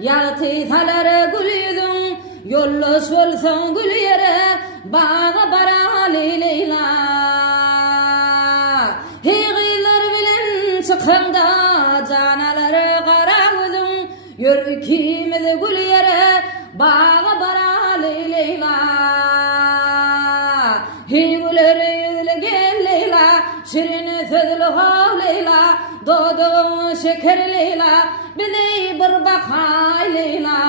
Yaltı taları gülüdün, yolluş olsun gül yere, bağı barali leyla. Heygiler bilen çıkanda, canaları karavudun, yür ikimiz gül yere, bağı barali leyla. Heygiler yüzlü leyla, şirin sözlü hav leyla, doğduğun şeker leyla, beni bir bakay leyla.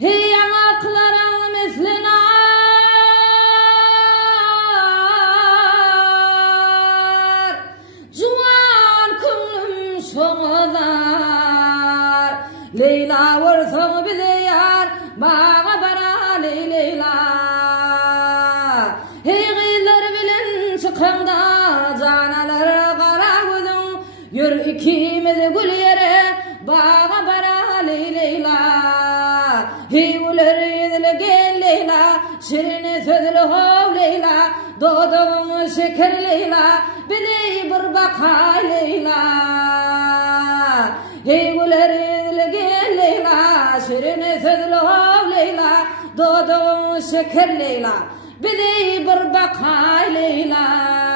Hey yanakların misline juan könlüm soğudar. Leyla vursun bize yar, bağa bara leyla. Hey giller bilen çıkanda, canaları karavudun, yür ikimiz gül yere, bağa bara leyla. Heyguler yüzlü gel leyla, şirin sözlü hav leyla, doğduğun şeker leyla, beni bir bakay leyla. Heyguler yüzlü gel leyla, şirin sözlü hav leyla, doğduğun şeker leyla, beni bir bakay leyla.